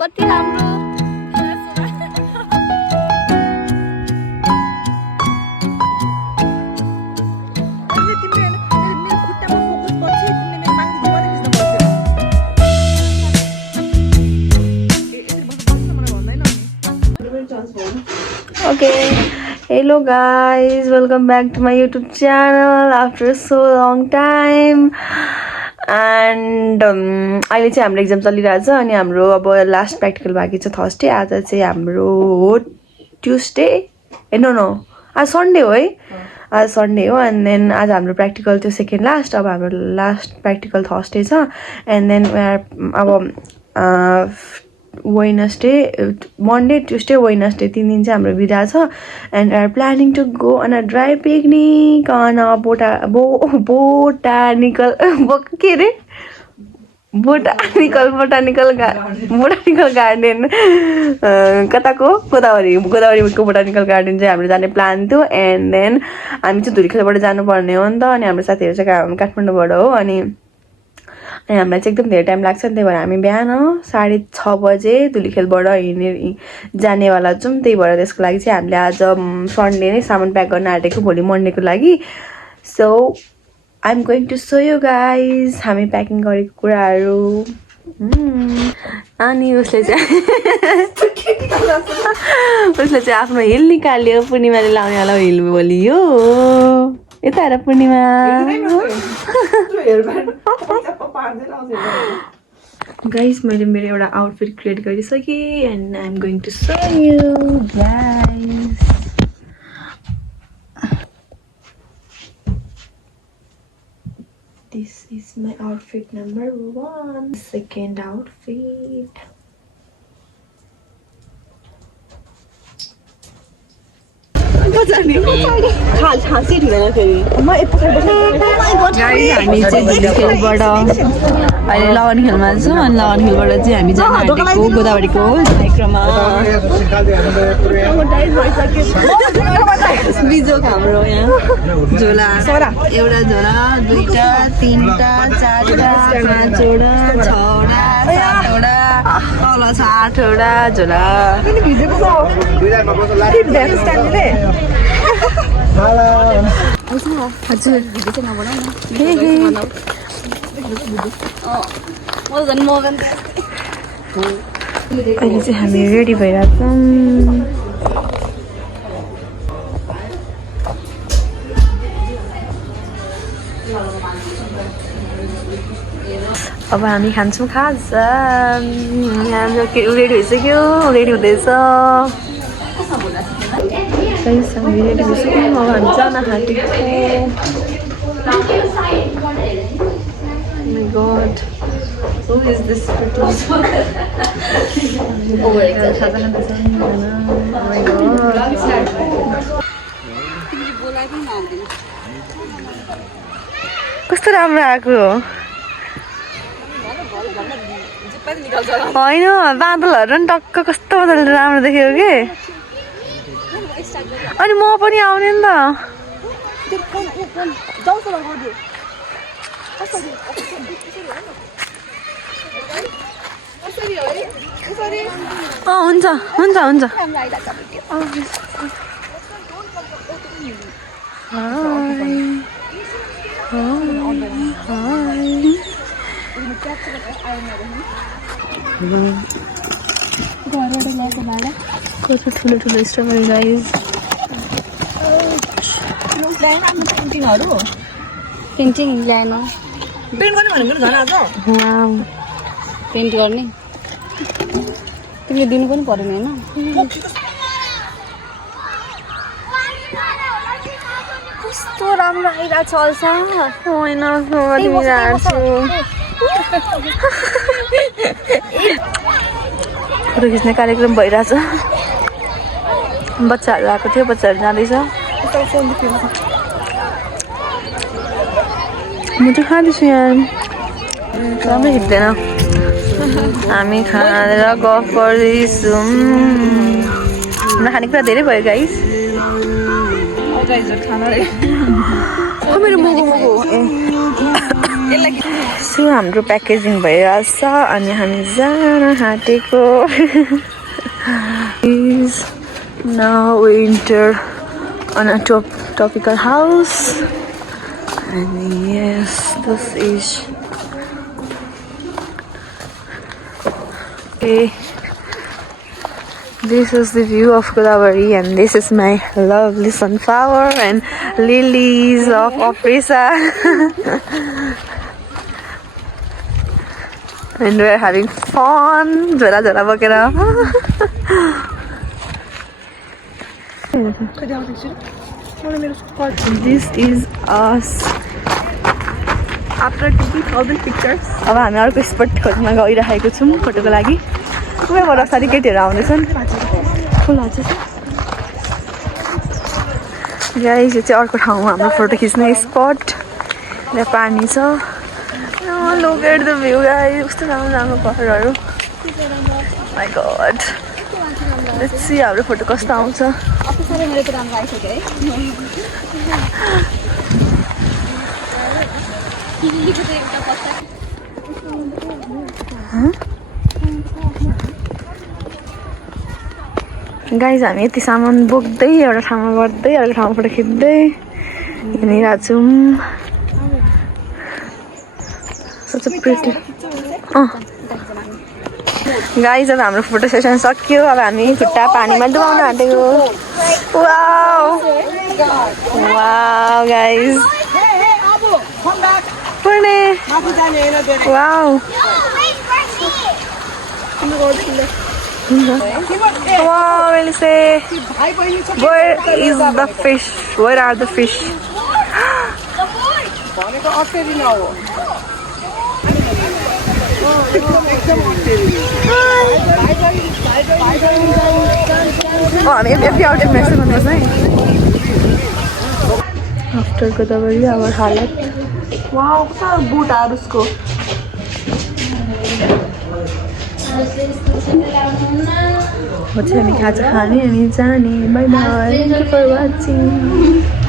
कति राम्रो Okay, hello guys, welcome back to my YouTube channel after so long time. And अहिले चाहिँ हाम्रो एक्जाम चलिरहेछ अनि हाम्रो अब लास्ट प्र्याक्टिकल बाँकी छ थर्सडे। आज चाहिँ हाम्रो हो ट्युसडे नो आज सन्डे हो है, आज सन्डे हो। एन्ड देन आज हाम्रो प्र्याक्टिकल त्यो सेकेन्ड लास्ट, अब हाम्रो लास्ट प्र्याक्टिकल थर्सडे छ। एन्ड देन अब वेडनेसडे मन्डे ट्युसडे वेडनेसडे 3 दिन चाहिँ हाम्रो बिदा छ। And are planning to go on a dry picnic on a botanical के अरे बोटानिकल गार्डन कताको गोदावरीको बोटानिकल गार्डन चाहिँ हाम्रो जाने प्लान थियो। एन्ड देन हामी चाहिँ धुलीखेलबाट जानुपर्ने हो नि त, अनि हाम्रो साथीहरू चाहिँ काठमाडौँबाट हो। अनि हामीलाई चाहिँ एकदम धेरै टाइम लाग्छ नि, त्यही भएर हामी बिहान 6:30 बजे धुलीखेलबाट जानेवाला छौँ। त्यही भएर त्यसको लागि चाहिँ हामीले आज सन्डे नै सामान प्याक गर्न आँटेको भोलि मन्डेको लागि। So I am going to show you guys हामी प्याकिङ गरेको कुराहरू। अनि उसले चाहिँ आफ्नो हिल निकाल्यो, पूर्णिमाले लाउनेवाला हिल भोलि हो। यता हेर पूर्णिमा गाइस, मैले मेरो एउटा आउटफिट क्रिएट गरिसकेँ and I am going to show you guys. This is my outfit number 1, second outfit. हामी चाहिँ धुलीखेलबाट अहिले लगन खेलमा छौँ। अनि लगन खेलबाट चाहिँ हामी जान आँटेको गोदावरीको कार्यक्रममा। बिजोक हाम्रो यहाँ झोला, एउटा झोला, 2टा 3टा 4टा 5वटा 6वटा 7वटा तल छ 8वटा झोला। हजुर अहिले चाहिँ हामी रेडी भइरहेछौँ। अब हामी खान्छौँ खाजा। यहाँ रेडी भइसक्यो, रेडी हुँदैछ। हामी रेडी भइसक्यौँ, अब हामी जान आँटेको। Oh my god, who is this pretty? Oh my god. कस्तो राम्रो आएको होइन, बादलहरू पनि टक्क कस्तो मजाले राम्रो देखेको के। अनि म पनि आउने नि त। हुन्छ हुन्छ हुन्छ। ठुलो ठुलो स्ट्रबेरी गाइस। पेन्टिङ ल्याएन, पेन्ट गर्ने भनेको झन् आज पेन्ट गर्ने तिमीले दिनु पनि परेन होइन। कस्तो राम्रो आइरहेको छ अल्सा होइन फोटो खिच्ने कार्यक्रम भइरहेछ। बच्चाहरू आएको थियो, बच्चाहरू जाँदैछ। म चाहिँ खाँदैछु यहाँ, राम्रै खिच्दैन। हामी खाएर गफ गर्दैछौँ। नखाने कुरा धेरै भयो गाइस। मेरो मुगु सो हाम्रो प्याकेजिङ भइरहेछ अनि हामी जान आँटेको is now we enter on a tropical house and yes this is okay. This is the view of Godavari and this is my lovely sunflower and lilies of Afrisa. And we're having fun. Jala jala bakera. This is us. After taking all the pictures, अब हामी अर्को spot खोज्न गइरहेको छौँ फोटोको लागि. उहाँबाट सारी केटीहरू आउँदैछन्. खोला चाहिँ गाइस यो चाहिँ अर्को ठाउँमा हाम्रो फोटो खिच्ने स्पट. यहाँ पानी छ. Look at the view guys. कस्तो राम्रो राम्रो घरहरू. My god. Let's see हाम्रो फोटो कस्तो आउँछ. गाइज हामी यति सामान बोक्दै एउटा ठाउँमा गर्दै अर्को ठाउँमा फोटो खिच्दै हिँडिरहेको छौँ. गाइज अब हाम्रो फोटो सेसन सक्यो. अब हामी खुट्टा पानीमा डुबाउन आँटेको. वाउ वाउ गाइज पुर्णे wow. Wow, really say, where is the fish? Where are the fish? Oh, if you out in Mexico, after Godavari, our halat. Wow, what a boat are usko. What's हामी खाजा खाने अनि जाने. Bye bye. Thank you for watching.